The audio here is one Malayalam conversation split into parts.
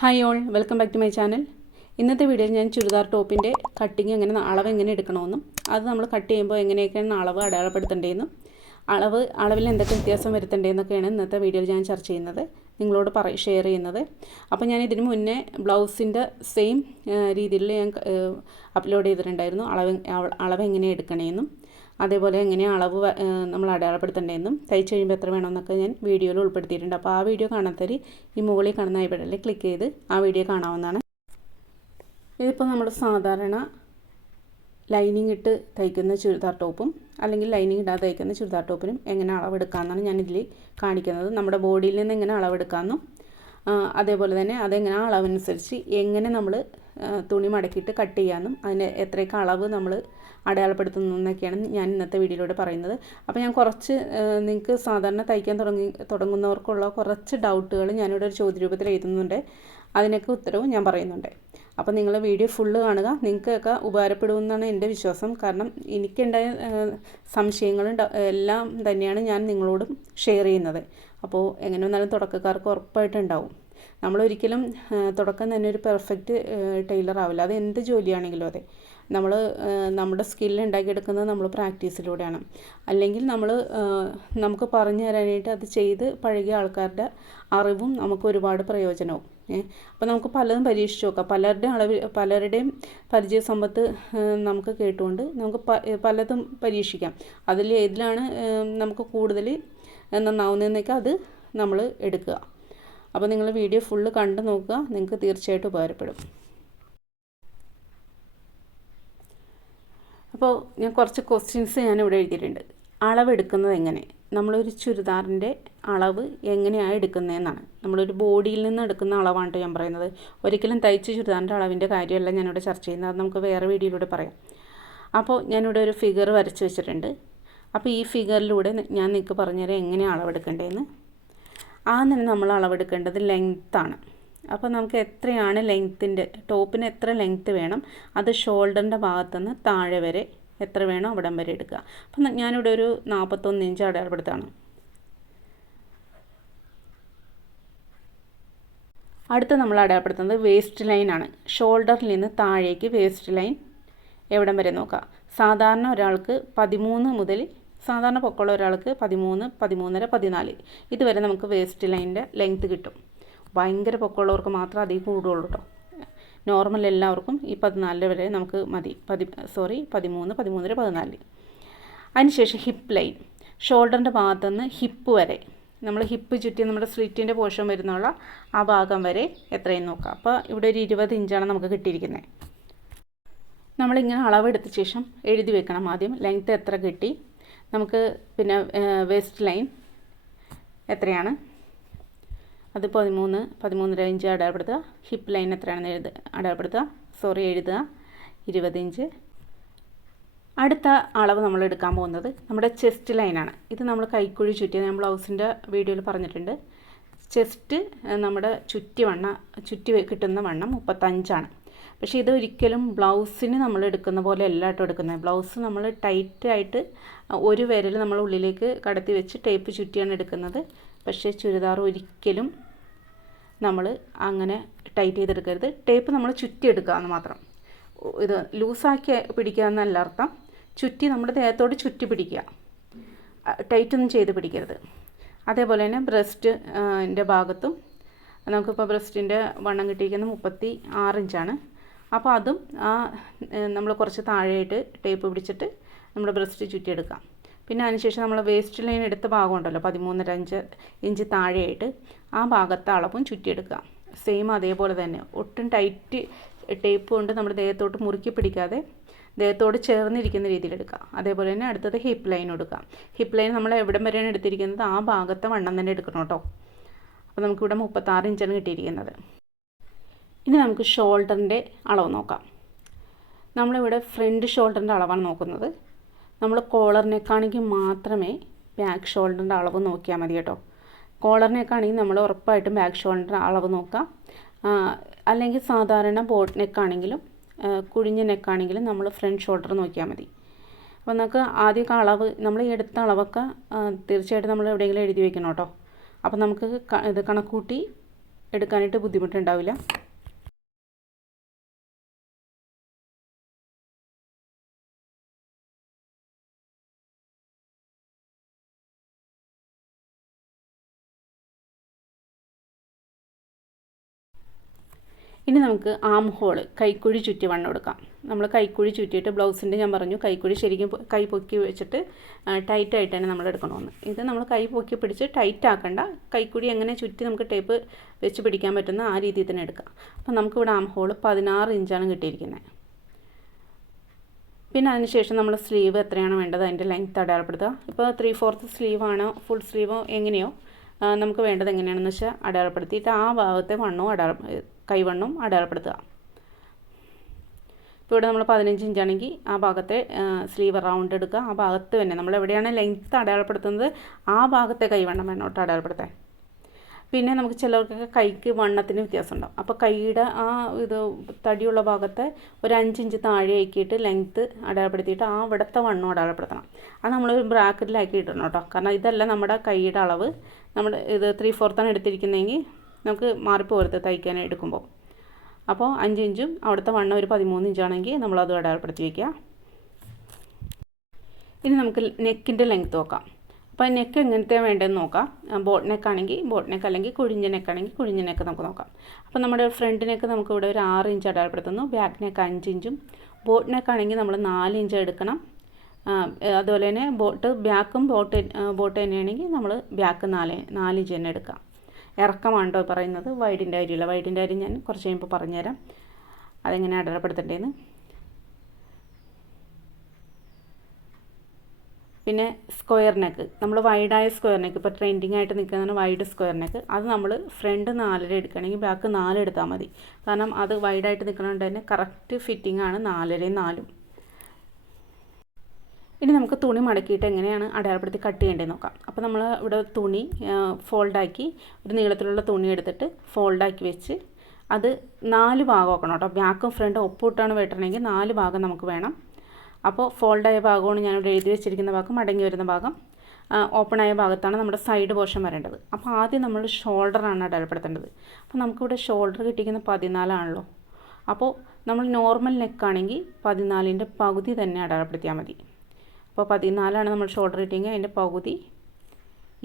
Hi all, welcome back to my channel. ഇന്നത്തെ വീഡിയോയിൽ ഞാൻ ചുരിദാർ ടോപ്പിൻ്റെ കട്ടിങ് അളവ് എങ്ങനെ എടുക്കണമെന്നും അത് നമ്മൾ കട്ട് ചെയ്യുമ്പോൾ എങ്ങനെയൊക്കെയാണ് അളവ് അടയാളപ്പെടുത്തേണ്ടതെന്നും അളവിൽ എന്തൊക്കെ വ്യത്യാസം വരുത്തേണ്ടതെന്നൊക്കെയാണ് ഇന്നത്തെ വീഡിയോയിൽ ഞാൻ ചർച്ച ചെയ്യുന്നത്, നിങ്ങളോട് ഷെയർ ചെയ്യുന്നത്. അപ്പോൾ ഞാൻ ഇതിന് മുന്നേ ബ്ലൗസിൻ്റെ സെയിം രീതിയിൽ ഞാൻ അപ്ലോഡ് ചെയ്തിട്ടുണ്ടായിരുന്നു, അളവ് എങ്ങനെ എടുക്കണമെന്നും അതേപോലെ എങ്ങനെ അളവ് നമ്മൾ അടയാളപ്പെടുത്തേണ്ടതെന്നും തയ്ച്ച് കഴിയുമ്പോൾ എത്ര വേണമെന്നൊക്കെ ഞാൻ വീഡിയോയിൽ ഉൾപ്പെടുത്തിയിട്ടുണ്ട്. അപ്പോൾ ആ വീഡിയോ കാണാത്തവർ ഈ മുകളിൽ കാണുന്ന ഐ ബട്ടണിൽ ക്ലിക്ക് ചെയ്ത് ആ വീഡിയോ കാണാവുന്നതാണ്. ഇതിപ്പോൾ നമ്മൾ സാധാരണ ലൈനിങ് ഇട്ട് തയ്ക്കുന്ന ചുരിദാർ ടോപ്പും അല്ലെങ്കിൽ ലൈനിങ് ഇടാതെ തയ്ക്കുന്ന ചുരിദാർ ടോപ്പിനും എങ്ങനെ അളവെടുക്കാമെന്നാണ് ഞാനിതിൽ കാണിക്കുന്നത്. നമ്മുടെ ബോഡിയിൽ നിന്ന് എങ്ങനെ അളവെടുക്കാമെന്നും അതേപോലെ തന്നെ അതെങ്ങനെ അളവനുസരിച്ച് എങ്ങനെ നമ്മൾ തുണി മടക്കിയിട്ട് കട്ട് ചെയ്യാമെന്നും അതിന് എത്രയൊക്കെ അളവ് നമ്മൾ അടയാളപ്പെടുത്തുന്നു എന്നൊക്കെയാണ് ഞാൻ ഇന്നത്തെ വീഡിയോയിലൂടെ പറയുന്നത്. അപ്പോൾ ഞാൻ കുറച്ച് നിങ്ങൾക്ക് സാധാരണ തയ്ക്കാൻ തുടങ്ങുന്നവർക്കുള്ള കുറച്ച് ഡൗട്ടുകൾ ഞാനിവിടെ ഒരു ചോദ്യരൂപത്തിൽ എഴുതുന്നുണ്ട്, അതിനൊക്കെ ഉത്തരവും ഞാൻ പറയുന്നുണ്ട്. അപ്പോൾ നിങ്ങൾ വീഡിയോ ഫുള്ള് കാണുക, നിങ്ങൾക്കൊക്കെ ഉപകാരപ്പെടുമെന്നാണ് എൻ്റെ വിശ്വാസം. കാരണം എനിക്കുണ്ടായ സംശയങ്ങളും എല്ലാം തന്നെയാണ് ഞാൻ നിങ്ങളോടും ഷെയർ ചെയ്യുന്നത്. അപ്പോൾ എങ്ങനെ വന്നാലും തുടക്കക്കാർക്ക് ഉറപ്പായിട്ടുണ്ടാവും. നമ്മളൊരിക്കലും തുടക്കം തന്നെ ഒരു പെർഫെക്റ്റ് ടൈലർ ആവില്ല. അത് എന്ത് ജോലിയാണെങ്കിലും അതെ, നമ്മൾ നമ്മുടെ സ്കില്ല് ഉണ്ടാക്കിയെടുക്കുന്നത് നമ്മൾ പ്രാക്ടീസിലൂടെയാണ്. അല്ലെങ്കിൽ നമുക്ക് പറഞ്ഞു തരാനായിട്ട് അത് ചെയ്ത് പഴകിയ ആൾക്കാരുടെ അറിവും നമുക്ക് ഒരുപാട് പ്രയോജനവും. അപ്പോൾ നമുക്ക് പലതും പരീക്ഷിച്ച് നോക്കാം. പലരുടെയും പരിചയസമ്പത്ത് നമുക്ക് കേട്ടുകൊണ്ട് നമുക്ക് പലതും പരീക്ഷിക്കാം. അതിൽ ഏതിലാണ് നമുക്ക് കൂടുതൽ നന്നാവുന്നതെന്നൊക്കെ അത് നമ്മൾ എടുക്കുക. അപ്പോൾ നിങ്ങൾ വീഡിയോ ഫുള്ള് കണ്ടു നോക്കുക, നിങ്ങൾക്ക് തീർച്ചയായിട്ടും ഉപകാരപ്പെടും. അപ്പോൾ ഞാൻ കുറച്ച് ക്വസ്റ്റ്യൻസ് ഞാനിവിടെ എഴുതിയിട്ടുണ്ട്. അളവെടുക്കുന്നത് എങ്ങനെ, നമ്മളൊരു ചുരിദാറിൻ്റെ അളവ് എങ്ങനെയാണ് എടുക്കുന്നതെന്നാണ്. നമ്മളൊരു ബോഡിയിൽ നിന്ന് എടുക്കുന്ന അളവാണ് ഞാൻ പറയുന്നത്. ഒരിക്കലും തയ്ച്ച ചുരിദാറിൻ്റെ അളവിൻ്റെ കാര്യമല്ല ഞാനിവിടെ ചർച്ച ചെയ്യുന്നത്, അത് നമുക്ക് വേറെ വീഡിയോയിലൂടെ പറയാം. അപ്പോൾ ഞാനിവിടെ ഒരു ഫിഗർ വരച്ച് വെച്ചിട്ടുണ്ട്. അപ്പോൾ ഈ ഫിഗറിലൂടെ ഞാൻ നിങ്ങൾക്ക് പറഞ്ഞുതരാം എങ്ങനെയാണ് അളവെടുക്കേണ്ടതെന്ന്. ആദ്യം നമ്മൾ അളവെടുക്കേണ്ടത് ലെങ്ത്താണ്. അപ്പോൾ നമുക്ക് എത്രയാണ് ടോപ്പിന് എത്ര ലെങ്ത്ത് വേണം, അത് ഷോൾഡറിൻ്റെ ഭാഗത്തുനിന്ന് താഴെ വരെ എത്ര വേണോ അവിടം വരെ എടുക്കുക. അപ്പം ഞാനിവിടെ ഒരു 41 ഇഞ്ച് അടയാളപ്പെടുത്താണ്. അടുത്ത നമ്മൾ അടയാളപ്പെടുത്തുന്നത് വേസ്റ്റ് ലൈനാണ്. ഷോൾഡറിൽ നിന്ന് താഴേക്ക് വേസ്റ്റ് ലൈൻ എവിടം വരെ നോക്കുക. സാധാരണ ഒരാൾക്ക് 13 മുതൽ സാധാരണ പൊക്കമുള്ള ഒരാൾക്ക് 13, 13.5, 14 ഇതുവരെ നമുക്ക് വേസ്റ്റ് ലൈനിൻ്റെ ലെങ്ത്ത് കിട്ടും. ഭയങ്കര പൊക്കമുള്ളവർക്ക് മാത്രം അതിൽ കൂടുള്ളൂ കേട്ടോ. നോർമൽ എല്ലാവർക്കും ഈ 14 വരെ നമുക്ക് മതി. 13, 13.5, 14. അതിനുശേഷം ഹിപ്പ് ലൈൻ, ഷോൾഡറിൻ്റെ ഭാഗത്തുനിന്ന് ഹിപ്പ് വരെ, നമ്മൾ ഹിപ്പ് ചുറ്റി നമ്മുടെ സ്ലിറ്റിൻ്റെ പോർഷൻ വരുന്നുള്ള ആ ഭാഗം വരെ എത്രയും നോക്കാം. അപ്പോൾ ഇവിടെ ഒരു 20 ഇഞ്ചാണ് നമുക്ക് കിട്ടിയിരിക്കുന്നത്. നമ്മളിങ്ങനെ അളവെടുത്ത ശേഷം എഴുതി വെക്കണം ആദ്യം ലെങ്ത്ത് എത്ര കിട്ടി, നമുക്ക് പിന്നെ വേസ്റ്റ് ലൈൻ എത്രയാണ്, അത് 13, 13.5 ഇഞ്ച് അടയാളപ്പെടുത്തുക. ഹിപ്പ് ലൈൻ എത്രയാണെന്ന് അടയാളപ്പെടുത്തുക, എഴുതുക 20 ഇഞ്ച്. അടുത്ത അളവ് നമ്മൾ എടുക്കാൻ പോകുന്നത് നമ്മുടെ ചെസ്റ്റ് ലൈനാണ്. ഇത് നമ്മൾ കൈക്കുഴി ചുറ്റി ഞാൻ ബ്ലൗസിൻ്റെ വീഡിയോയിൽ പറഞ്ഞിട്ടുണ്ട്. ചെസ്റ്റ് നമ്മുടെ ചുറ്റി കിട്ടുന്ന വണ്ണം 35ആണ്. പക്ഷേ ഇതൊരിക്കലും ബ്ലൗസിന് നമ്മൾ എടുക്കുന്ന പോലെ അല്ല കേട്ടോ എടുക്കുന്നത്. ബ്ലൗസ് നമ്മൾ ടൈറ്റായിട്ട് ഒരു വിരൽ നമ്മൾ ഉള്ളിലേക്ക് കടത്തി വെച്ച് ടേപ്പ് ചുറ്റിയാണ് എടുക്കുന്നത്. പക്ഷേ ചുരിദാർ ഒരിക്കലും നമ്മൾ അങ്ങനെ ടൈറ്റ് ചെയ്തെടുക്കരുത്. ടേപ്പ് നമ്മൾ ചുറ്റിയെടുക്കുക എന്ന് മാത്രം. ഇത് ലൂസാക്കി പിടിക്കുക എന്നല്ല അർത്ഥം. നമ്മുടെ ദേഹത്തോട് ചുറ്റി പിടിക്കുക, ടൈറ്റൊന്നും ചെയ്ത് പിടിക്കരുത്. അതേപോലെ തന്നെ ബ്രസ്റ്റിൻ്റെ ഭാഗത്തും നമുക്കിപ്പോൾ ബ്രസ്റ്റിൻ്റെ വണ്ണം കിട്ടിയിരിക്കുന്നത് 36 ഇഞ്ചാണ്. അപ്പോൾ അതും നമ്മൾ കുറച്ച് താഴെയായിട്ട് ടേപ്പ് പിടിച്ചിട്ട് നമ്മുടെ ബ്രസ്റ്റ് ചുറ്റിയെടുക്കാം. പിന്നെ അതിനുശേഷം നമ്മൾ വേസ്റ്റ് ലൈൻ എടുത്ത ഭാഗം ഉണ്ടല്ലോ 13.5 ഇഞ്ച് താഴെയായിട്ട് ആ ഭാഗത്തെ അളവും ചുറ്റിയെടുക്കുക. സെയിം അതേപോലെ തന്നെ ഒട്ടും ടൈറ്റ് ടേപ്പ് കൊണ്ട് നമ്മുടെ ദേഹത്തോട്ട് മുറുക്കി പിടിക്കാതെ ദേഹത്തോട് ചേർന്നിരിക്കുന്ന രീതിയിൽ എടുക്കുക. അതേപോലെ തന്നെ അടുത്തത് ഹിപ്പ് ലൈൻ എടുക്കുക. ഹിപ്പ് ലൈൻ നമ്മൾ എവിടം വരെയാണ് എടുത്തിരിക്കുന്നത് ആ ഭാഗത്തെ വണ്ണം തന്നെ എടുക്കണം കേട്ടോ. അപ്പോൾ നമുക്കിവിടെ 36 ഇഞ്ചാണ് കിട്ടിയിരിക്കുന്നത്. ഇനി നമുക്ക് ഷോൾഡറിൻ്റെ അളവ് നോക്കാം. നമ്മളിവിടെ ഫ്രണ്ട് ഷോൾഡറിൻ്റെ അളവാണ് നോക്കുന്നത്. നമ്മൾ കോളർ നെക്കാണെങ്കിൽ മാത്രമേ ബാക്ക് ഷോൾഡറിൻ്റെ അളവ് നോക്കിയാൽ മതി കേട്ടോ. കോളർ നെക്കാണെങ്കിൽ നമ്മൾ ഉറപ്പായിട്ടും ബാക്ക് ഷോൾഡറിൻ്റെ അളവ് നോക്കാം. അല്ലെങ്കിൽ സാധാരണ ബോട്ട് നെക്കാണെങ്കിലും കുഴിഞ്ഞ നെക്കാണെങ്കിലും നമ്മൾ ഫ്രണ്ട് ഷോൾഡർ നോക്കിയാൽ മതി. അപ്പോൾ നമുക്ക് ആദ്യമൊക്കെ അളവ് നമ്മൾ എടുത്ത അളവൊക്കെ തീർച്ചയായിട്ടും നമ്മൾ എവിടെയെങ്കിലും എഴുതി വെക്കണം കേട്ടോ. അപ്പോൾ നമുക്ക് ഇത് കണക്കൂട്ടി എടുക്കാനായിട്ട് ബുദ്ധിമുട്ടുണ്ടാവില്ല. ഇനി നമുക്ക് ആം ഹോൾ കൈക്കുഴി ചുറ്റി വണ്ണം എടുക്കാം. നമ്മൾ കൈക്കുഴി ചുറ്റിയിട്ട് ബ്ലൗസിൻ്റെ ഞാൻ പറഞ്ഞു കൈക്കുഴി ശരിക്കും കൈ പൊക്കി വെച്ചിട്ട് ടൈറ്റായിട്ട് തന്നെ നമ്മൾ എടുക്കണമെന്ന്. ഇത് നമ്മൾ കൈ പൊക്കി പിടിച്ച് ടൈറ്റ് ആക്കണ്ട, കൈക്കുഴി എങ്ങനെ ചുറ്റി നമുക്ക് ടേപ്പ് വെച്ച് പിടിക്കാൻ പറ്റുന്ന ആ രീതിയിൽ തന്നെ എടുക്കാം. അപ്പം നമുക്കിവിടെ ആം ഹോൾ 16 ഇഞ്ചാണ് കിട്ടിയിരിക്കുന്നത്. പിന്നെ അതിനുശേഷം നമ്മൾ സ്ലീവ് എത്രയാണ് വേണ്ടത് അതിൻ്റെ ലെങ്ത്ത് അടയാളപ്പെടുത്തുക. ഇപ്പോൾ 3/4 സ്ലീവാണോ ഫുൾ സ്ലീവോ എങ്ങനെയോ നമുക്ക് വേണ്ടത് എങ്ങനെയാണെന്ന് വെച്ചാൽ അടയാളപ്പെടുത്തിയിട്ട് ആ ഭാഗത്തെ വണ്ണവും കൈവണ്ണവും അടയാളപ്പെടുത്തുക. ഇപ്പോൾ ഇവിടെ നമ്മൾ 15 ഇഞ്ചാണെങ്കിൽ ആ ഭാഗത്തെ സ്ലീവ് റൗണ്ട് എടുക്കുക. ആ ഭാഗത്ത് തന്നെ നമ്മൾ എവിടെയാണ് ലെങ്ത്ത് അടയാളപ്പെടുത്തുന്നത് ആ ഭാഗത്തെ കൈവണ്ണം വേണോട്ട് അടയാളപ്പെടുത്താൻ. പിന്നെ നമുക്ക് ചിലർക്കൊക്കെ കൈക്ക് വണ്ണത്തിന് വ്യത്യാസം ഉണ്ടാവും. അപ്പോൾ കൈയുടെ ആ ഇത് തടിയുള്ള ഭാഗത്തെ ഒരു 5 ഇഞ്ച് താഴെ ആക്കിയിട്ട് ലെങ്ത്ത് അടയാളപ്പെടുത്തിയിട്ട് ആ ഇവിടുത്തെ വണ്ണം അടയാളപ്പെടുത്തണം. അത് നമ്മൾ ബ്രാക്കറ്റിലാക്കി ഇടണം കേട്ടോ. കാരണം ഇതല്ല നമ്മുടെ കൈയുടെ അളവ്. നമ്മൾ ഇത് 3/4 എടുത്തിരിക്കുന്നതെങ്കിൽ നമുക്ക് മാറിപ്പോരുത് തയ്ക്കാൻ എടുക്കുമ്പോൾ. അപ്പോൾ 5 ഇഞ്ചും അവിടുത്തെ വണ്ണം ഒരു 13 ഇഞ്ചാണെങ്കിൽ നമ്മളത് അടയാളപ്പെടുത്തി വയ്ക്കുക. ഇനി നമുക്ക് നെക്കിൻ്റെ ലെങ്ത്ത് നോക്കാം. അപ്പോൾ നെക്ക് എങ്ങനത്തെയാണ് വേണ്ടതെന്ന് നോക്കാം. ബോട്ട് നെക്കാണെങ്കിൽ ബോട്ട് നെക്ക്, അല്ലെങ്കിൽ കുഴിഞ്ഞ നെക്കാണെങ്കിൽ കുഴിഞ്ഞ നെക്ക് നമുക്ക് നോക്കാം. അപ്പോൾ നമ്മുടെ ഫ്രണ്ട് നെക്ക് നമുക്ക് ഇവിടെ ഒരു 6 ഇഞ്ച് അടയാളപ്പെടുത്തുന്നു. ബാക്ക് നെക്ക് 5 ഇഞ്ചും. ബോട്ട് നെക്കാണെങ്കിൽ നമ്മൾ 4 ഇഞ്ച് എടുക്കണം. അതുപോലെ തന്നെ ബാക്കും ബോട്ട് തന്നെയാണെങ്കിൽ നമ്മൾ ബാക്ക് 4 ഇഞ്ച് തന്നെ എടുക്കാം. ഇറക്കമാണോ പറയുന്നത്, വൈഡിൻ്റെ കാര്യമില്ല. വൈഡിൻ്റെ കാര്യം ഞാൻ കുറച്ച് കഴിയുമ്പോൾ പറഞ്ഞുതരാം അതെങ്ങനെ അടയാളപ്പെടുത്തേണ്ടതെന്ന്. പിന്നെ സ്ക്വയർ നെക്ക്, നമ്മൾ വൈഡായ സ്ക്വയർ നെക്ക്, ഇപ്പോൾ ട്രെൻഡിങ് ആയിട്ട് നിൽക്കുന്നതാണ് വൈഡ് സ്ക്വയർ നെക്ക്. അത് നമ്മൾ ഫ്രണ്ട് 4 എടുക്കുകയാണെങ്കിൽ ബാക്ക് 4 എടുത്താൽ മതി. കാരണം അത് വൈഡായിട്ട് നിൽക്കുന്നതുകൊണ്ട് തന്നെ കറക്റ്റ് ഫിറ്റിംഗ് ആണ് 4 4. ഇനി നമുക്ക് തുണി മടക്കിയിട്ട് എങ്ങനെയാണ് അടയാളപ്പെടുത്തി കട്ട് ചെയ്യേണ്ടത് നോക്കാം. അപ്പോൾ നമ്മൾ ഇവിടെ തുണി ഫോൾഡാക്കി ഒരു നീളത്തിലുള്ള തുണി എടുത്തിട്ട് ഫോൾഡാക്കി വെച്ച് അത് 4 ഭാഗമാക്കണം കേട്ടോ. ബാക്കും ഫ്രണ്ടും ഒപ്പിട്ടാണ് വെട്ടണമെങ്കിൽ 4 ഭാഗം നമുക്ക് വേണം. അപ്പോൾ ഫോൾഡായ ഭാഗമാണ് ഞാനിവിടെ എഴുതി വെച്ചിരിക്കുന്ന ഭാഗം. മടങ്ങി വരുന്ന ഭാഗം ഓപ്പണായ ഭാഗത്താണ് നമ്മുടെ സൈഡ് പോർഷൻ വരേണ്ടത്. അപ്പോൾ ആദ്യം നമ്മൾ ഷോൾഡറാണ് അടയാളപ്പെടുത്തേണ്ടത്. അപ്പോൾ നമുക്കിവിടെ ഷോൾഡർ കിട്ടിയിരിക്കുന്ന 14 ആണല്ലോ. അപ്പോൾ നമ്മൾ നോർമൽ നെക്കാണെങ്കിൽ 14ൻ്റെ പകുതി തന്നെ അടയാളപ്പെടുത്തിയാൽ മതി. അപ്പോൾ 14 നമ്മൾ ഷോൾഡർ കിട്ടിയെങ്കിൽ അതിൻ്റെ പകുതി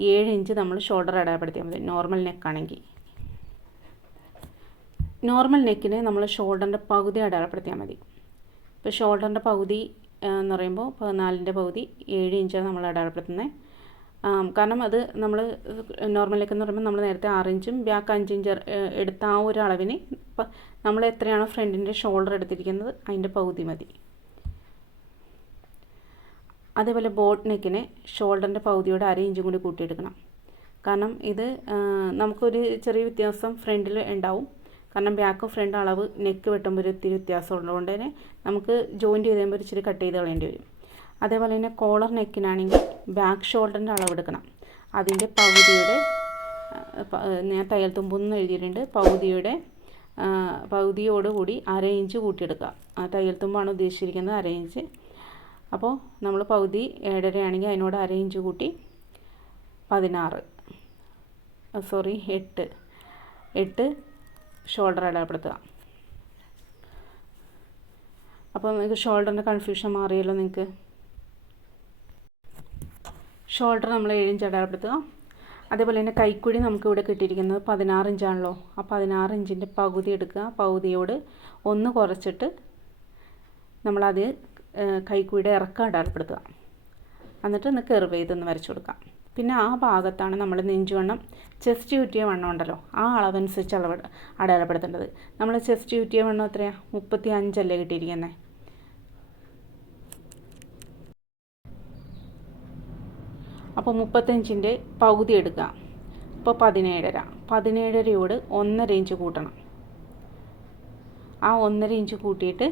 7 ഇഞ്ച് നമ്മൾ ഷോൾഡർ അടയാളപ്പെടുത്തിയാൽ മതി നോർമൽ നെക്കാണെങ്കിൽ. നോർമൽ നെക്കിന് നമ്മൾ ഷോൾഡറിൻ്റെ പകുതി അടയാളപ്പെടുത്തിയാൽ മതി. ഇപ്പോൾ ഷോൾഡറിൻ്റെ പകുതി എന്ന് പറയുമ്പോൾ 14ൻ്റെ പകുതി 7 ഇഞ്ചാണ് നമ്മൾ അടയാളപ്പെടുത്തുന്നത്. കാരണം അത് നമ്മൾ നോർമൽ നെക്ക് എന്ന് പറയുമ്പോൾ നമ്മൾ നേരത്തെ 6 ഇഞ്ചും ബാക്ക് 5 ഇഞ്ച് എടുത്ത ആ ഒരു അളവിന് നമ്മൾ എത്രയാണോ ഫ്രണ്ടിൻ്റെ ഷോൾഡർ എടുത്തിരിക്കുന്നത് അതിൻ്റെ പകുതി മതി. അതേപോലെ ബോട്ട് നെക്കിന് ഷോൾഡറിൻ്റെ പകുതിയോട് 1/2 ഇഞ്ചും കൂടി കൂട്ടിയെടുക്കണം. കാരണം ഇത് നമുക്കൊരു ചെറിയ വ്യത്യാസം ഫ്രണ്ടിൽ ഉണ്ടാവും. കാരണം ബാക്കും ഫ്രണ്ട് അളവ് നെക്ക് വെട്ടുമ്പോൾ ഒരു ഇത്തിരി വ്യത്യാസം ഉള്ളതുകൊണ്ട് തന്നെ നമുക്ക് ജോയിൻറ്റ് ചെയ്ത് കഴിയുമ്പോൾ ഇച്ചിരി കട്ട് ചെയ്ത് കളയേണ്ടി വരും. അതേപോലെ തന്നെ കോളർ നെക്കിനാണെങ്കിൽ ബാക്ക് ഷോൾഡറിൻ്റെ അളവ് എടുക്കണം. അതിൻ്റെ പകുതിയുടെ ഞാൻ തയ്യൽ തുമ്പെന്ന് എഴുതിയിട്ടുണ്ട്. പകുതിയോടുകൂടി 1/2 ഇഞ്ച് കൂട്ടിയെടുക്കുക. തയ്യൽ തുമ്പാണ് ഉദ്ദേശിച്ചിരിക്കുന്നത് 1/2 ഇഞ്ച്. അപ്പോൾ നമ്മൾ പകുതി 7.5 ആണെങ്കിൽ അതിനോട് 1/2 ഇഞ്ച് കൂട്ടി 8 ഷോൾഡർ അടയാളപ്പെടുത്തുക. അപ്പോൾ നിങ്ങൾക്ക് ഷോൾഡറിൻ്റെ കൺഫ്യൂഷൻ മാറിയല്ലോ. നിങ്ങൾക്ക് ഷോൾഡർ നമ്മൾ 7 ഇഞ്ച് അടയാളപ്പെടുത്തുക. അതേപോലെ തന്നെ കൈക്കുഴി നമുക്ക് ഇവിടെ കിട്ടിയിരിക്കുന്നത് 16 ഇഞ്ചാണല്ലോ. ആ 16 ഇഞ്ചിൻ്റെ പകുതി എടുക്കുക. പകുതിയോട് 1 കുറച്ചിട്ട് നമ്മളത് കൈക്കുഴിയുടെ ഇറക്കം അടയാളപ്പെടുത്തുക. എന്നിട്ട് ഒന്ന് കർവ് ചെയ്തൊന്ന് വരച്ചു കൊടുക്കാം. പിന്നെ ആ ഭാഗത്താണ് നമ്മൾ നെഞ്ചുവണ്ണം ചെസ്റ്റ് ചുറ്റിയ വണ്ണം ഉണ്ടല്ലോ ആ അളവനുസരിച്ച് അടയാളപ്പെടുത്തേണ്ടത്. നമ്മൾ ചെസ്റ്റ് ചുറ്റിയ വണ്ണം എത്രയാണ്? 35 അല്ലേ കിട്ടിയിരിക്കുന്നത്. അപ്പോൾ 35ൻ്റെ പകുതി എടുക്കുക. അപ്പോൾ 17.5. 17.5യോട് 1.5 ഇഞ്ച് കൂട്ടണം. ആ 1.5 ഇഞ്ച് കൂട്ടിയിട്ട്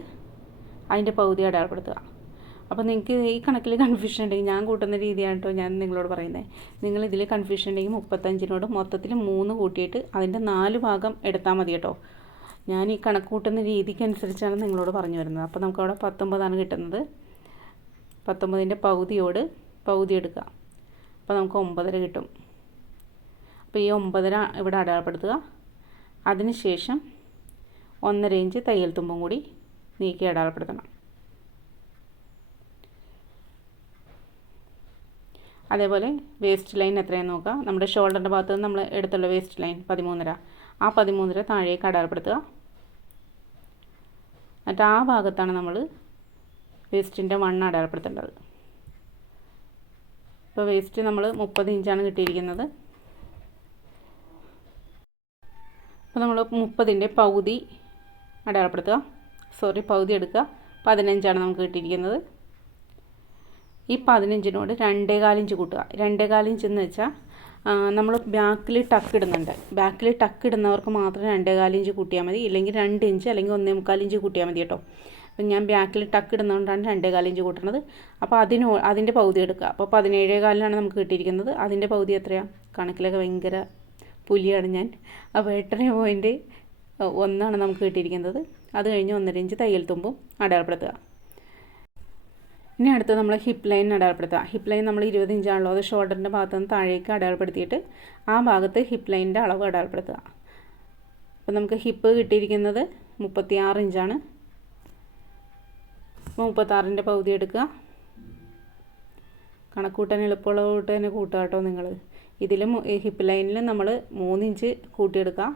അതിൻ്റെ പകുതി അടയാളപ്പെടുത്തുക. അപ്പോൾ നിങ്ങൾക്ക് ഈ കണക്കിൽ കൺഫ്യൂഷൻ ഉണ്ടെങ്കിൽ ഞാൻ കൂട്ടുന്ന രീതിയാണ് കേട്ടോ ഞാൻ നിങ്ങളോട് പറയുന്നത്. നിങ്ങൾ ഇതിൽ കൺഫ്യൂഷൻ ഉണ്ടെങ്കിൽ 35നോട് മൊത്തത്തിൽ 3 കൂട്ടിയിട്ട് അതിൻ്റെ 4 ഭാഗം എടുത്താൽ മതി കേട്ടോ. ഞാൻ ഈ കണക്ക് കൂട്ടുന്ന രീതിക്ക് അനുസരിച്ചാണ് നിങ്ങളോട് പറഞ്ഞു വരുന്നത്. അപ്പോൾ നമുക്കവിടെ 19 കിട്ടുന്നത്. 19ൻ്റെ പകുതി എടുക്കുക. അപ്പോൾ നമുക്ക് 9.5 കിട്ടും. അപ്പോൾ ഈ 9.5 ഇവിടെ അടയാളപ്പെടുത്തുക. അതിനുശേഷം 1.5 ഇഞ്ച് തയ്യൽ തുമ്പും കൂടി നീക്കി അടയാളപ്പെടുത്തണം. അതേപോലെ വേസ്റ്റ് ലൈൻ എത്രയാണെന്ന് നോക്കുക. നമ്മുടെ ഷോൾഡറിൻ്റെ ഭാഗത്ത് നിന്ന് നമ്മൾ എടുത്തുള്ള വേസ്റ്റ് ലൈൻ 13.5, ആ 13.5 താഴേക്ക് അടയാളപ്പെടുത്തുക. എന്നിട്ട് ആ ഭാഗത്താണ് നമ്മൾ വേസ്റ്റിൻ്റെ വണ്ണം അടയാളപ്പെടുത്തേണ്ടത്. ഇപ്പോൾ വേസ്റ്റ് നമ്മൾ 30 ഇഞ്ചാണ് കിട്ടിയിരിക്കുന്നത്. അപ്പോൾ നമ്മൾ 30ൻ്റെ പകുതി അടയാളപ്പെടുത്തുക, പകുതി എടുക്കുക. 15 നമുക്ക് കിട്ടിയിരിക്കുന്നത്. ഈ 15നോട് 2.25 ഇഞ്ച് കൂട്ടുക. 2.25 ഇഞ്ച് എന്ന് വെച്ചാൽ നമ്മൾ ബാക്കിൽ ടക്ക് ഇടുന്നുണ്ട്. ബാക്കിൽ ടക്ക് ഇടുന്നവർക്ക് മാത്രം 2.25 ഇഞ്ച് കൂട്ടിയാൽ മതി, ഇല്ലെങ്കിൽ 2 ഇഞ്ച് അല്ലെങ്കിൽ 1.25 ഇഞ്ച് കൂട്ടിയാൽ മതി കേട്ടോ. അപ്പം ഞാൻ ബാക്കിൽ ടക്ക് ഇടുന്നതുകൊണ്ടാണ് 2.25 ഇഞ്ച് കൂട്ടുന്നത്. അപ്പോൾ അതിൻ്റെ പകുതി എടുക്കുക. അപ്പോൾ 17.25 നമുക്ക് കിട്ടിയിരിക്കുന്നത്. അതിൻ്റെ പകുതി എത്രയാണ്? കണക്കിലൊക്കെ ഭയങ്കര പുലിയാണ് ഞാൻ. അപ്പോൾ 8.1 നമുക്ക് കിട്ടിയിരിക്കുന്നത്. അത് കഴിഞ്ഞ് 1.5 ഇഞ്ച് തയ്യൽ തുമ്പും അടയാളപ്പെടുത്തുക. ഇനി അടുത്ത് നമ്മൾ ഹിപ്പ് ലൈൻ അടയാളപ്പെടുത്തുക. ഹിപ്പ് ലൈൻ നമ്മൾ 20 ഇഞ്ചാണല്ലോ, അത് ഷോൾഡറിൻ്റെ ഭാഗത്ത് നിന്ന് താഴേക്ക് അടയാളപ്പെടുത്തിയിട്ട് ആ ഭാഗത്ത് ഹിപ്പ് ലൈനിൻ്റെ അളവ് അടയാളപ്പെടുത്തുക. അപ്പോൾ നമുക്ക് ഹിപ്പ് കിട്ടിയിരിക്കുന്നത് 36 ഇഞ്ചാണ്. അപ്പോൾ 36ൻ്റെ പകുതി എടുക്കുക. കണക്കൂട്ടാൻ എളുപ്പമുള്ള കൂട്ട് തന്നെ കൂട്ടുക കേട്ടോ നിങ്ങൾ. ഇതിലും ഹിപ്പ് ലൈനിൽ നമ്മൾ 3 ഇഞ്ച് കൂട്ടിയെടുക്കുക.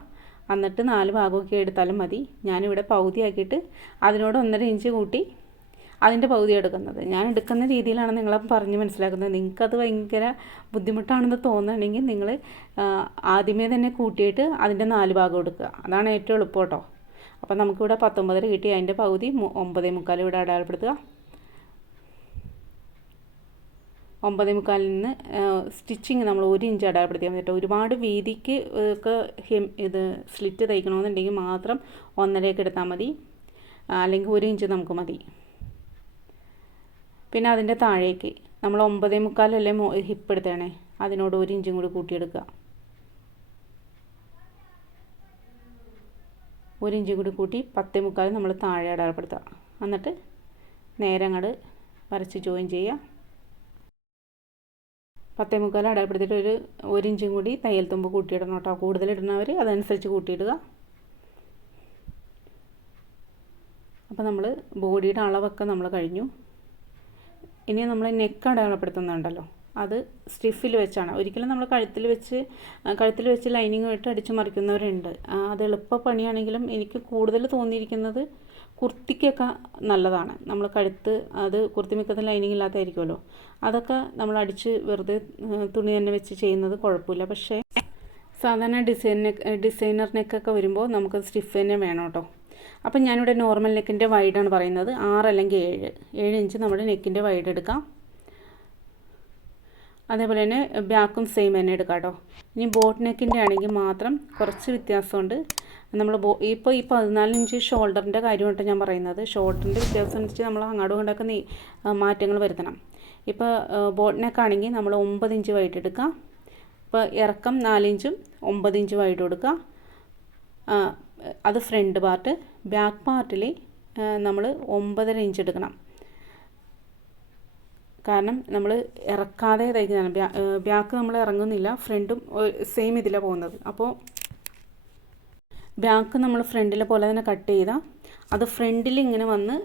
എന്നിട്ട് 4 ഭാഗമൊക്കെ എടുത്താലും മതി. ഞാനിവിടെ പകുതി ആക്കിയിട്ട് അതിനോട് 1.5 ഇഞ്ച് കൂട്ടി അതിൻ്റെ പകുതി എടുക്കുന്നത്. ഞാൻ എടുക്കുന്ന രീതിയിലാണ് നിങ്ങളെ പറഞ്ഞ് മനസ്സിലാക്കുന്നത്. നിങ്ങൾക്കത് ഭയങ്കര ബുദ്ധിമുട്ടാണെന്ന് തോന്നുകയാണെങ്കിൽ നിങ്ങൾ ആദ്യമേ തന്നെ കൂട്ടിയിട്ട് അതിൻ്റെ 4 ഭാഗം എടുക്കുക. അതാണ് ഏറ്റവും എളുപ്പം കേട്ടോ. അപ്പോൾ നമുക്കിവിടെ 19 കിട്ടി. അതിൻ്റെ പകുതി 9.25 ഇവിടെ അടയാളപ്പെടുത്തുക. 9.25 നിന്ന് സ്റ്റിച്ചിങ് നമ്മൾ 1 ഇഞ്ച് അടയാളപ്പെടുത്തിയാൽ മതി കേട്ടോ. ഒരുപാട് വീതിക്ക് ഒക്കെ ഇത് സ്ലിറ്റ് തയ്ക്കണമെന്നുണ്ടെങ്കിൽ മാത്രം 1.5 എടുത്താൽ മതി, അല്ലെങ്കിൽ 1 ഇഞ്ച് നമുക്ക് മതി. പിന്നെ അതിൻ്റെ താഴേക്ക് നമ്മൾ 9.25 അല്ലേ ഹിപ്പ് എടുത്തേ, അതിനോട് 1 ഇഞ്ചും കൂടി കൂട്ടിയെടുക്കുക. 1 ഇഞ്ച് കൂടി കൂട്ടി 10.25 നമ്മൾ താഴെ അടയാളപ്പെടുത്തുക. എന്നിട്ട് നേരെ അങ്ങോട്ട് വരച്ച് ജോയിൻ ചെയ്യുക. 10.25 അടയാളപ്പെടുത്തിയിട്ട് 1 ഇഞ്ചും കൂടി തയ്യൽ തുമ്പ് കൂട്ടിയിടണം കേട്ടോ. കൂടുതലിടുന്നവർ അതനുസരിച്ച് കൂട്ടിയിടുക. അപ്പോൾ നമ്മൾ ബോഡിയുടെ അളവൊക്കെ നമ്മൾ കഴിഞ്ഞു. ഇനി നമ്മൾ നെക്ക് അടയാളപ്പെടുത്തുന്നുണ്ടല്ലോ, അത് സ്റ്റിഫിൽ വെച്ചാണ്. ഒരിക്കലും നമ്മൾ കഴുത്തിൽ വെച്ച് ലൈനിങ് ഇട്ട് അടിച്ചു മറിക്കുന്നവരുണ്ട്. അത് എളുപ്പ പണിയാണെങ്കിലും എനിക്ക് കൂടുതൽ തോന്നിയിരിക്കുന്നത് കുർത്തിക്കൊക്കെ നല്ലതാണ്. നമ്മൾ അത് കുർത്തി മിക്കത്തും ലൈനിങ് ഇല്ലാത്തതായിരിക്കുമല്ലോ, അതൊക്കെ നമ്മൾ അടിച്ച് വെറുതെ തുണി തന്നെ വെച്ച് ചെയ്യുന്നത് കുഴപ്പമില്ല. പക്ഷേ സാധാരണ ഡിസൈനർ നെക്കൊക്കെ വരുമ്പോൾ നമുക്ക് സ്റ്റിഫ് തന്നെ വേണം കേട്ടോ. അപ്പം ഞാനിവിടെ നോർമൽ നെക്കിൻ്റെ വൈഡാണ് പറയുന്നത്. 6 അല്ലെങ്കിൽ 7 ഇഞ്ച് നമ്മുടെ നെക്കിൻ്റെ വൈഡ് എടുക്കാം. അതേപോലെ തന്നെ ബാക്കും സെയിം തന്നെ എടുക്കാം കേട്ടോ. ഇനി ബോട്ട് നെക്കിൻ്റെ ആണെങ്കിൽ മാത്രം കുറച്ച് വ്യത്യാസമുണ്ട്. നമ്മൾ ഇപ്പോൾ ഈ 14 ഇഞ്ച് ഷോൾഡറിൻ്റെ കാര്യമായിട്ട് ഞാൻ പറയുന്നത്. ഷോൾഡറിൻ്റെ വ്യത്യാസം അനുസരിച്ച് നമ്മൾ അങ്ങോട്ടും ഇങ്ങോട്ടൊക്കെ മാറ്റങ്ങൾ വരുത്തണം. ഇപ്പോൾ ബോട്ട് നെക്കാണെങ്കിൽ നമ്മൾ 9 ഇഞ്ച് വൈഡ് എടുക്കാം. ഇപ്പോൾ ഇറക്കം 4 ഇഞ്ചും 9 ഇഞ്ച് വൈഡ് കൊടുക്കുക. അത് ഫ്രണ്ട് പാർട്ട്. ബാക്ക് പാർട്ടിൽ നമ്മൾ 9.5 ഇഞ്ച് എടുക്കണം. കാരണം നമ്മൾ ഇറക്കാതെ തയ്ക്കുന്നതാണ്. ബാക്ക് നമ്മൾ ഇറങ്ങുന്നില്ല, ഫ്രണ്ടും സെയിം ഇതിലാണ് പോകുന്നത്. അപ്പോൾ ബാക്ക് നമ്മൾ ഫ്രണ്ടിലെ പോലെ തന്നെ കട്ട് ചെയ്താൽ അത് ഫ്രണ്ടിൽ ഇങ്ങനെ വന്ന്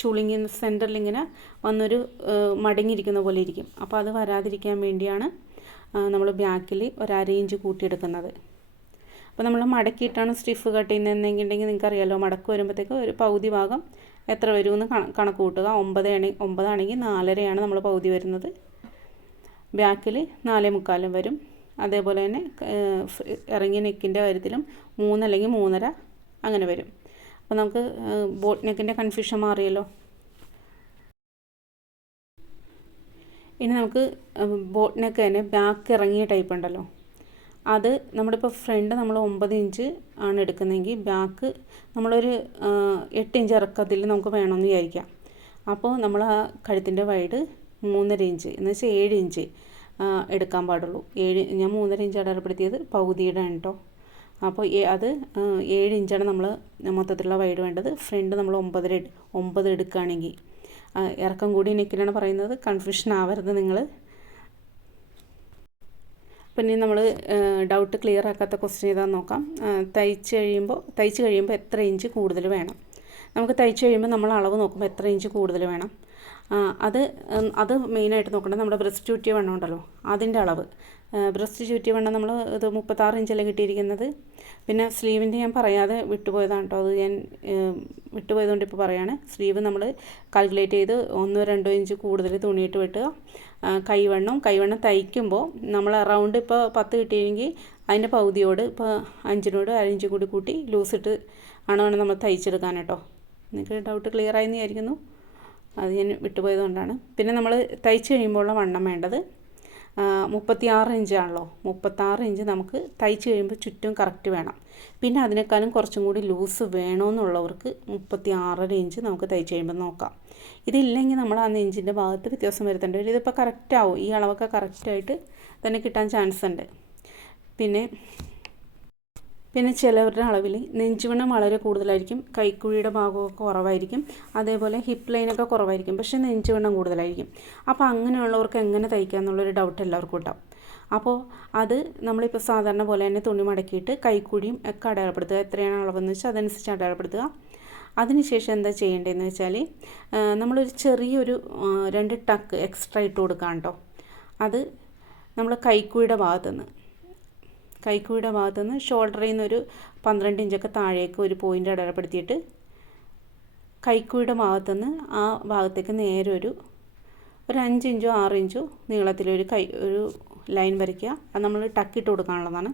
ചുളുങ്ങി സെൻറ്ററിൽ ഇങ്ങനെ വന്നൊരു മടങ്ങിയിരിക്കുന്ന പോലെ ഇരിക്കും. അപ്പോൾ അത് വരാതിരിക്കാൻ വേണ്ടിയാണ് നമ്മൾ ബാക്കിൽ 1/2 ഇഞ്ച് കൂട്ടിയെടുക്കുന്നത്. അപ്പോൾ നമ്മൾ മടക്കിയിട്ടാണ് സ്റ്റിഫ് കട്ട് ചെയ്യുന്നതെന്നുണ്ടെങ്കിൽ നിങ്ങൾക്കറിയാമല്ലോ, മടക്ക് വരുമ്പോഴത്തേക്ക് ഒരു പകുതി ഭാഗം എത്ര വരുമെന്ന് കണക്ക് കൂട്ടുക. 9 ആണെങ്കിൽ 4.5 നമ്മൾ പകുതി വരുന്നത്. ബാക്കിൽ 4.25 വരും. അതേപോലെ തന്നെ ഇറങ്ങിയ നെക്കിൻ്റെ കാര്യത്തിലും 3 അല്ലെങ്കിൽ 3.5 അങ്ങനെ വരും. അപ്പോൾ നമുക്ക് ബോട്ട് നെക്കിൻ്റെ കൺഫ്യൂഷൻ മാറിയല്ലോ. ഇനി നമുക്ക് ബോട്ട് നെക്ക് തന്നെ ബാക്ക് ഇറങ്ങിയ ടൈപ്പ് ഉണ്ടല്ലോ, അത് നമ്മളിപ്പോൾ ഫ്രണ്ട് നമ്മൾ 9 ഇഞ്ച് ആണ് എടുക്കുന്നതെങ്കിൽ ബാക്ക് നമ്മളൊരു 8 ഇഞ്ച് ഇറക്കത്തിൽ നമുക്ക് വേണമെന്ന് വിചാരിക്കാം. അപ്പോൾ നമ്മൾ ആ കഴുത്തിൻ്റെ വൈഡ് 3.5 ഇഞ്ച് എന്ന് വെച്ചാൽ 7 ഇഞ്ച് എടുക്കാൻ പാടുള്ളൂ. ഞാൻ 3.5 ഇഞ്ച് അടയാളപ്പെടുത്തിയത് പകുതിയുടെ ആണ് കേട്ടോ. അപ്പോൾ അത് 7 ഇഞ്ചാണ് നമ്മൾ മൊത്തത്തിലുള്ള വൈഡ് വേണ്ടത്. ഫ്രണ്ട് നമ്മൾ 9 എടുക്കുകയാണെങ്കിൽ, ഇറക്കം കൂടി നെക്കിലാണ് പറയുന്നത്, കൺഫ്യൂഷൻ ആവരുത് നിങ്ങൾ. പിന്നെ നമ്മൾ ഡൗട്ട് ക്ലിയർ ആക്കാത്ത ക്വസ്റ്റ്യൻ ഏതാണെന്ന് നോക്കാം. തയ്ച്ച് കഴിയുമ്പോൾ എത്ര ഇഞ്ച് കൂടുതൽ വേണം? നമുക്ക് തയ്ച്ച് കഴിയുമ്പോൾ നമ്മൾ അളവ് നോക്കുമ്പോൾ എത്ര ഇഞ്ച് കൂടുതൽ വേണം, അത് മെയിനായിട്ട് നോക്കേണ്ടത് നമ്മുടെ ബ്രസ്റ്റ് ചുറ്റിയ വണ്ണം ഉണ്ടല്ലോ അതിൻ്റെ അളവ്. ബ്രസ്റ്റ് ചുറ്റിയ വണ്ണം നമ്മൾ ഇത് 36 ഇഞ്ചല്ലേ കിട്ടിയിരിക്കുന്നത്. പിന്നെ സ്ലീവിൻ്റെ ഞാൻ പറയാതെ വിട്ടുപോയതാണ് കേട്ടോ, അത് ഞാൻ വിട്ടുപോയതുകൊണ്ട് ഇപ്പോൾ പറയുകയാണ്. സ്ലീവ് നമ്മൾ കാൽക്കുലേറ്റ് ചെയ്ത് 1-2 ഇഞ്ച് കൂടുതൽ തുണിയിട്ട് വെട്ടുക. കൈവണ്ണം തയ്ക്കുമ്പോൾ നമ്മൾ അറൗണ്ട് ഇപ്പോൾ 10 കിട്ടിയെങ്കിൽ അതിൻ്റെ പകുതിയോട് ഇപ്പോൾ 5-നോട് 1/2 ഇഞ്ച് കൂടി കൂട്ടി ലൂസിട്ട് വേണം നമ്മൾ തയ്ച്ചെടുക്കാൻ കേട്ടോ. നിങ്ങൾക്ക് ഡൗട്ട് ക്ലിയർ ആയെന്ന് വിചാരിക്കുന്നു, അത് ഞാൻ വിട്ടുപോയതുകൊണ്ടാണ്. പിന്നെ നമ്മൾ തയ്ച്ച് കഴിയുമ്പോഴുള്ള വണ്ണം വേണ്ടത് 36 ഇഞ്ചാണല്ലോ. 36 ഇഞ്ച് നമുക്ക് തയ്ച്ച് കഴിയുമ്പോൾ ചുറ്റും കറക്റ്റ് വേണം. പിന്നെ അതിനേക്കാളും കുറച്ചും കൂടി ലൂസ് വേണമെന്നുള്ളവർക്ക് 36.5 ഇഞ്ച് നമുക്ക് തയ്ച്ച് കഴിയുമ്പോൾ നോക്കാം. ഇതില്ലെങ്കിൽ നമ്മൾ ആ നെഞ്ചിൻ്റെ ഭാഗത്ത് വ്യത്യാസം വരുത്തേണ്ടി വരും. ഇതിപ്പോൾ കറക്റ്റ് ആവും, ഈ അളവൊക്കെ കറക്റ്റായിട്ട് തന്നെ കിട്ടാൻ ചാൻസ് ഉണ്ട്. പിന്നെ ചിലവരുടെ അളവിൽ നെഞ്ചുവണ്ണം വളരെ കൂടുതലായിരിക്കും, കൈക്കുഴിയുടെ ഭാഗമൊക്കെ കുറവായിരിക്കും, അതേപോലെ ഹിപ്പ് ലൈനൊക്കെ കുറവായിരിക്കും, പക്ഷേ നെഞ്ചുവണ്ണം കൂടുതലായിരിക്കും. അപ്പോൾ അങ്ങനെയുള്ളവർക്ക് എങ്ങനെ തയ്ക്കുക എന്നുള്ളൊരു ഡൗട്ട് എല്ലാവർക്കും ഉണ്ടാവും. അപ്പോൾ അത് നമ്മളിപ്പോൾ സാധാരണ പോലെ തന്നെ തുണി മടക്കിയിട്ട് കൈക്കുഴിയും ഒക്കെ അടയാളപ്പെടുത്തുക. എത്രയാണ് അളവെന്ന് വെച്ചാൽ അതനുസരിച്ച് അടയാളപ്പെടുത്തുക. അതിനുശേഷം എന്താ ചെയ്യേണ്ടതെന്ന് വെച്ചാൽ നമ്മളൊരു ചെറിയൊരു 2 ടക്ക് എക്സ്ട്രാ ഇട്ട് കൊടുക്കാം കേട്ടോ. അത് നമ്മൾ കൈക്കുഴിയുടെ ഭാഗത്തുനിന്ന് ഷോൾഡറിൽ നിന്ന് ഒരു 12 ഇഞ്ചൊക്കെ താഴേക്ക് ഒരു പോയിൻ്റ് അടയാളപ്പെടുത്തിയിട്ട് കൈക്കുഴിയുടെ ഭാഗത്തുനിന്ന് ആ ഭാഗത്തേക്ക് നേരെ ഒരു 5 ഇഞ്ചോ 6 ഇഞ്ചോ നീളത്തിലൊരു ഒരു ലൈൻ വരയ്ക്കുക. അത് നമ്മൾ ടക്കിട്ട് കൊടുക്കാനുള്ളതാണ്.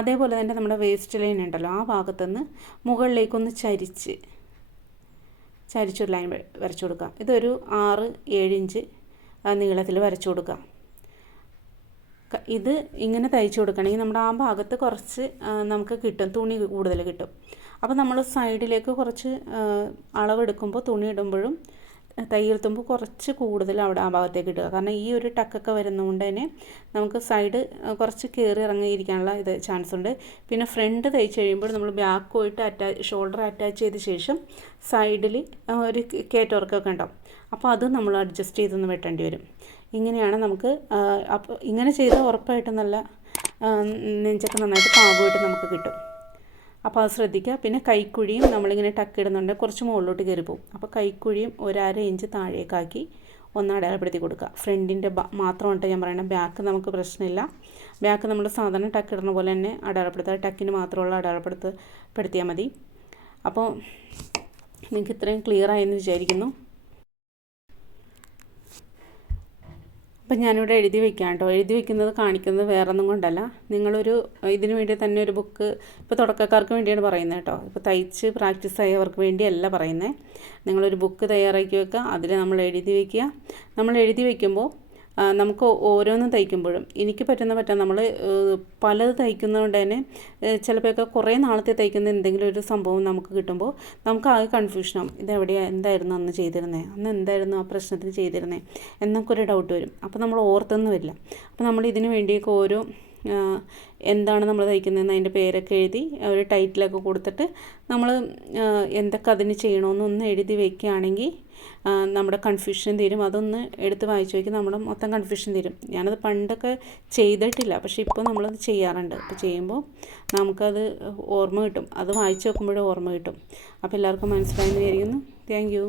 അതേപോലെ തന്നെ നമ്മുടെ വേസ്റ്റ് ലൈൻ ഉണ്ടല്ലോ, ആ ഭാഗത്തുനിന്ന് മുകളിലേക്കൊന്ന് ചരിച്ചൊരു ലൈൻ വരച്ചു കൊടുക്കുക. ഇതൊരു 6-7 ഇഞ്ച് നീളത്തിൽ വരച്ചു കൊടുക്കുക. ഇത് ഇങ്ങനെ തയ്ച്ചു കൊടുക്കണമെങ്കിൽ നമ്മുടെ ആ ഭാഗത്ത് കുറച്ച് നമുക്ക് കിട്ടും, തുണി കൂടുതൽ കിട്ടും. അപ്പോൾ നമ്മൾ സൈഡിലേക്ക് കുറച്ച് അളവെടുക്കുമ്പോൾ തുണി ഇടുമ്പോഴും തയ്യെടുത്തുമ്പോൾ കുറച്ച് കൂടുതൽ അവിടെ ആ ഭാഗത്തേക്ക് ഇടുക. കാരണം ഈ ഒരു ടക്കൊക്കെ വരുന്നതുകൊണ്ട് തന്നെ നമുക്ക് സൈഡ് കുറച്ച് കയറി ഇറങ്ങിയിരിക്കാനുള്ള ചാൻസ് ഉണ്ട്. പിന്നെ ഫ്രണ്ട് തയ്ച്ച് കഴിയുമ്പോൾ നമ്മൾ ബാക്ക് പോയിട്ട് ഷോൾഡർ അറ്റാച്ച് ചെയ്ത ശേഷം സൈഡിൽ ഒരു കയറ്റവർക്കൊക്കെ ഉണ്ടാവും. അപ്പോൾ അത് നമ്മൾ അഡ്ജസ്റ്റ് ചെയ്തൊന്ന് വെട്ടേണ്ടി വരും. ഇങ്ങനെയാണ് നമുക്ക് അപ്പോൾ ഇങ്ങനെ ചെയ്താൽ ഉറപ്പായിട്ടും നല്ല നെഞ്ചൊക്കെ നന്നായിട്ട് പാകമായിട്ട് നമുക്ക് കിട്ടും. അപ്പോൾ അത് ശ്രദ്ധിക്കുക. പിന്നെ കൈക്കുഴിയും നമ്മളിങ്ങനെ ടക്കിടുന്നുണ്ട് കുറച്ച് മുകളിലോട്ട് കയറി പോകും. അപ്പോൾ കൈക്കുഴിയും 1/2 ഇഞ്ച് താഴേക്കാക്കി ഒന്ന് അടയാളപ്പെടുത്തി കൊടുക്കുക. ഫ്രണ്ടിൻ്റെ മാത്രമായിട്ട് ഞാൻ പറയണം, ബാക്ക് നമുക്ക് പ്രശ്നമില്ല. ബാക്ക് നമ്മൾ സാധാരണ ടക്കിടുന്ന പോലെ തന്നെ അടയാളപ്പെടുത്തുക, ടക്കിന് മാത്രമുള്ള അടയാളപ്പെടുത്തിയാൽ മതി. അപ്പോൾ നിങ്ങൾക്ക് ഇത്രയും ക്ലിയർ ആയെന്ന് വിചാരിക്കുന്നു. അപ്പം ഞാനിവിടെ എഴുതി വയ്ക്കാം കേട്ടോ. എഴുതി വയ്ക്കുന്നത് കാണിക്കുന്നത് വേറൊന്നും കൊണ്ടല്ല, നിങ്ങളൊരു ഇതിന് വേണ്ടി തന്നെ ഒരു ബുക്ക്, ഇപ്പോൾ തുടക്കക്കാർക്ക് വേണ്ടിയാണ് പറയുന്നത് കേട്ടോ. ഇപ്പോൾ തയ്ച്ച് പ്രാക്ടീസ് ആയവർക്ക് വേണ്ടിയല്ല പറയുന്നത്. നിങ്ങളൊരു ബുക്ക് തയ്യാറാക്കി വെക്കുക, അതിൽ നമ്മൾ എഴുതി വയ്ക്കുക. നമ്മൾ എഴുതി വയ്ക്കുമ്പോൾ നമുക്ക് ഓരോന്നും തയ്ക്കുമ്പോഴും എനിക്ക് പറ്റുന്ന നമ്മൾ പലത് തയ്ക്കുന്നതുകൊണ്ട് തന്നെ ചിലപ്പോഴൊക്കെ കുറേ നാളത്തെ തയ്ക്കുന്ന എന്തെങ്കിലും ഒരു സംഭവം നമുക്ക് കിട്ടുമ്പോൾ നമുക്ക് ആകെ കൺഫ്യൂഷനാവും. എന്തായിരുന്നു അന്ന് ചെയ്തിരുന്നത്, അന്ന് എന്തായിരുന്നു ആ പ്രശ്നത്തിന് ചെയ്തിരുന്നത് എന്നൊക്കെ ഒരു ഡൗട്ട് വരും. അപ്പോൾ നമ്മൾ ഓർത്തൊന്നും വരില്ല. അപ്പോൾ നമ്മൾ ഇതിന് വേണ്ടിയൊക്കെ ഓരോ എന്താണ് നമ്മൾ തയ്ക്കുന്നതെന്ന് അതിൻ്റെ പേരൊക്കെ എഴുതി ഒരു ടൈറ്റിലൊക്കെ കൊടുത്തിട്ട് നമ്മൾ എന്തൊക്കെ അതിന് ചെയ്യണമെന്നൊന്ന് എഴുതി വയ്ക്കുകയാണെങ്കിൽ നമ്മുടെ കൺഫ്യൂഷൻ തീരും. അതൊന്ന് എടുത്ത് വായിച്ച് വയ്ക്കും, നമ്മുടെ മൊത്തം കൺഫ്യൂഷൻ തീരും. ഞാനത് പണ്ടൊക്കെ ചെയ്തിട്ടില്ല, പക്ഷേ ഇപ്പോൾ നമ്മളത് ചെയ്യാറുണ്ട്. അപ്പോൾ ചെയ്യുമ്പോൾ നമുക്കത് ഓർമ്മ കിട്ടും, അത് വായിച്ച് വെക്കുമ്പോഴും ഓർമ്മ കിട്ടും. അപ്പോൾ എല്ലാവർക്കും മനസ്സിലായെന്ന് വിചാരിക്കുന്നു. Thank you.